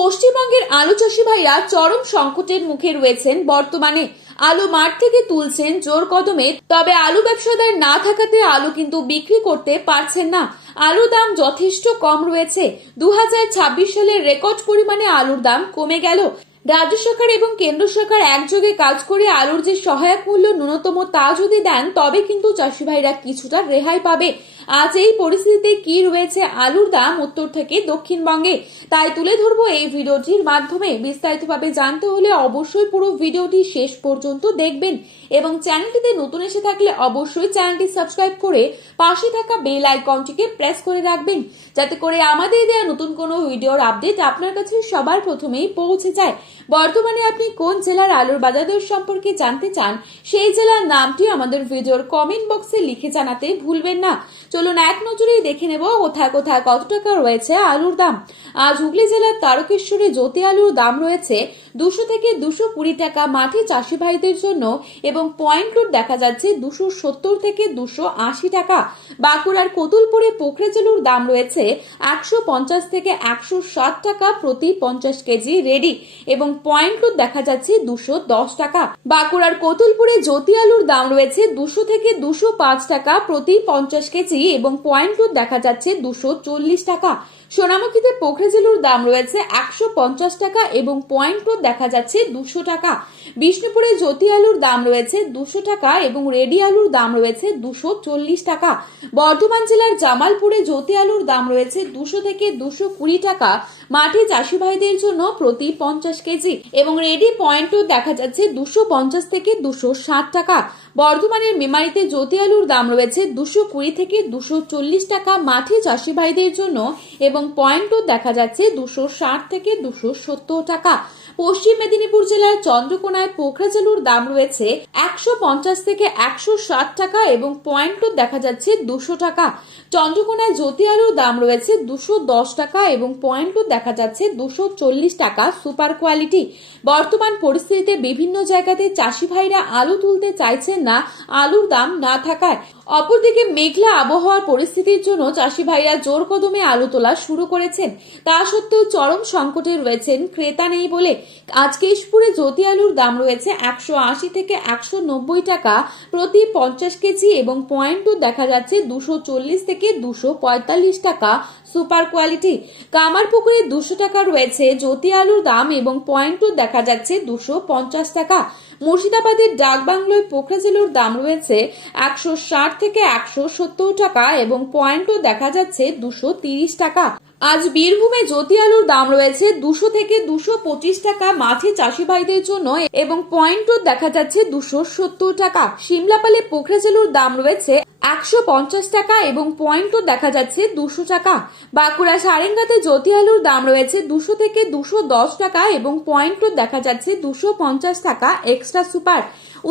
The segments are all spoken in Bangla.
পশ্চিমবঙ্গের আলু চাষি ভাইরা চরম সংকটের মুখে রয়েছেন। বর্তমানে আলু মাঠ থেকে তুলছেন জোর কদমে, তবে আলু ব্যবসাদার না থাকাতে আলু কিন্তু বিক্রি করতে পারছেন না। আলুর দাম যথেষ্ট কম রয়েছে। 2026 সালের রেকর্ড পরিমাণে আলুর দাম কমে গেল। রাজ্য সরকার এবং কেন্দ্র সরকার একযোগে কাজ করে আলুর যে সহায়ক মূল্য ন্যূনতম তা যদি দেন, তবে কিন্তু চাষি ভাইরা কিছুটা রেহাই পাবে। আজ এই পরিস্থিতিতে কি রয়েছে আলুর দাম উত্তর থেকে দক্ষিণবঙ্গে, তাই তুলে ধরবো এই ভিডিওটির মাধ্যমে। বিস্তারিতভাবে জানতে হলে অবশ্যই পুরো ভিডিওটি শেষ পর্যন্ত দেখবেন এবং চ্যানেলটিতে নতুন এসে থাকলে অবশ্যই চ্যানেলটি সাবস্ক্রাইব করে পাশে থাকা বেল আইকনটিকে প্রেস করে রাখবেন, যাতে করে আমাদের দেওয়া নতুন কোনো ভিডিওর আপডেট আপনার কাছে সবার প্রথমেই পৌঁছে যায়। বর্তমানে আপনি কোন জেলার আলুর বাজার দর সম্পর্কে জানতে চান, সেই জেলার নামটি আমাদের ভিডিওর কমেন্ট বক্সে লিখে জানাতে ভুলবেন না। চলুন এক নজরেই দেখে নেব কোথায় কোথায় কত টাকা রয়েছে আলুর দাম। আজ হুগলি জেলার তারকেশ্বরে জ্যোতি আলুর দাম রয়েছে 200 থেকে 220 টাকা মাঠে চাষি ভাইদের জন্য, এবং পয়েন্ট রুট দেখা যাচ্ছে 270 থেকে 280 টাকা। বাঁকুড়ার কতুলপুরে পোখরেজ আলুর দাম রয়েছে 150 থেকে 160 টাকা প্রতি 50 কেজি রেডি, এবং পয়েন্ট রুট দেখা যাচ্ছে 210 টাকা। বাঁকুড়ার কতুলপুরে জ্যোতি আলুর দাম রয়েছে 200 থেকে 205 টাকা প্রতি 50 কেজি, এবং পয়েন্ট রুট দেখা যাচ্ছে 240 টাকা। সোনামুখীতে পোখরেজ আলুর দাম রয়েছে 150 টাকা এবং পয়েন্ট রুট দেখা যাচ্ছে 200 টাকা। বিষ্ণুপুরে জ্যোতি আলুর দাম রয়েছে 200 টাকা এবং রেডি আলুর দাম রয়েছে 240 টাকা। বর্ধমান জেলার জামালপুরে জ্যোতি আলুর দাম রয়েছে 200 থেকে 220 টাকা মাঠে চাষি ভাইদের জন্য প্রতি 50 কেজি, এবং রেডি পয়েন্ট রুট দেখা যাচ্ছে 250 থেকে 260 টাকা। বর্ধমানের মেমারিতে জ্যোতি আলুর দাম রয়েছে 220 থেকে 240 টাকা মাঠে চাষি ভাইদের জন্য, এবং পয়েন্ট রুট দেখা যাচ্ছে 260 থেকে 270 টাকা। পশ্চিম মেদিনীপুর জেলার চন্দ্রকোনায় পোখরেজ আলুর দাম রয়েছে 150 থেকে 160 টাকা এবং পয়েন্ট রুট দেখা যাচ্ছে 200 টাকা। চন্দ্রকোনায় জ্যোতি আলুর দাম রয়েছে 210 টাকা এবং পয়েন্ট রুট দেখা যাচ্ছে 240 টাকা সুপার কোয়ালিটি। বর্তমান পরিস্থিতিতে বিভিন্ন জায়গাতে চাষি ভাইরা আলু তুলতে চাইছেন না আলুর দাম না থাকায়। অপরদিকে মেঘলা আবহাওয়ার পরিস্থিতির জন্য চাষি ভাইরা জোর কদমে আলু তোলা শুরু করেছেন। তা সত্ত্বেও চরম সংকটে রয়েছেন ক্রেতা নেই বলে আজ কেশপুরে জ্যোতি আলুর দাম রয়েছে 180 থেকে 190 টাকা প্রতি 50 কেজি, এবং পয়েন্ট রুট দেখা যাচ্ছে 240 থেকে 245 টাকা সুপার কোয়ালিটি। কামারপুকুরে 200 টাকা রয়েছে জ্যোতি আলুর দাম এবং পয়েন্ট রুট দেখা যাচ্ছে 250 টাকা। মুর্শিদাবাদের ডাকবাংলোয় পোখরেজ আলুর দাম রয়েছে 160 থেকে 170 টাকা এবং পয়েন্ট রুট দেখা যাচ্ছে 230 টাকা। আজ বীরভূমে জ্যোতি আলুর দাম রয়েছে 200 থেকে 225 টাকা মাঠে চাষি ভাইদের জন্য, এবং পয়েন্ট রুট দেখা যাচ্ছে 270 টাকা। সিমলাপালে পোখরেজ আলুর দাম রয়েছে 150 টাকা এবং পয়েন্ট রুট দেখা যাচ্ছে 200 টাকা। বাঁকুড়া সারেঙ্গাতে জ্যোতি আলুর দাম রয়েছে 200 থেকে 210 টাকা এবং পয়েন্ট রুট দেখা যাচ্ছে 250 টাকা এক্সট্রা সুপার।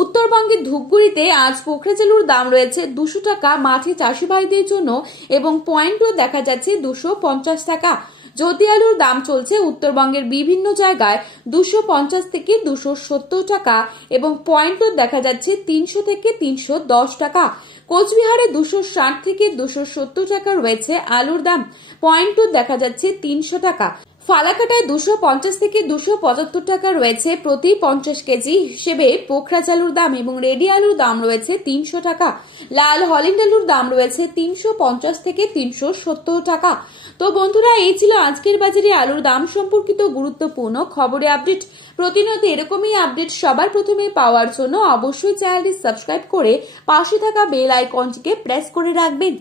উত্তরবঙ্গের ধূপগুড়িতে আজ পোখরেজ আলুর দাম রয়েছে 200 টাকা মাঠে চাষি ভাইদের জন্য, এবং পয়েন্ট রুট দেখা যাচ্ছে 250 টাকা। জ্যোতি আলুর দাম চলছে উত্তরবঙ্গের বিভিন্ন জায়গায় 250 থেকে 270 টাকা এবং পয়েন্ট রুট দেখা যাচ্ছে 300 থেকে 310 টাকা। কোচবিহারে 260 থেকে 270 টাকা রয়েছে আলুর দাম, পয়েন্ট রুট দেখা যাচ্ছে 300 টাকা। ফালাকাটায় 250 থেকে 275 টাকা রয়েছে প্রতি 50 কেজি হিসেবে পোখরাজ আলুর দাম, এবং রেডি আলুর দাম রয়েছে 300 টাকা। লাল হল্যান্ড আলুর দাম রয়েছে 350 থেকে 370 টাকা। তো বন্ধুরা, এই ছিল আজকের বাজারে আলুর দাম সম্পর্কিত গুরুত্বপূর্ণ খবরে আপডেট। প্রতিনিয়ত এরকমই আপডেট সবার প্রথমে পাওয়ার জন্য অবশ্যই চ্যানেলটি সাবস্ক্রাইব করে পাশে থাকা বেল আইকনটিকে প্রেস করে রাখবেন।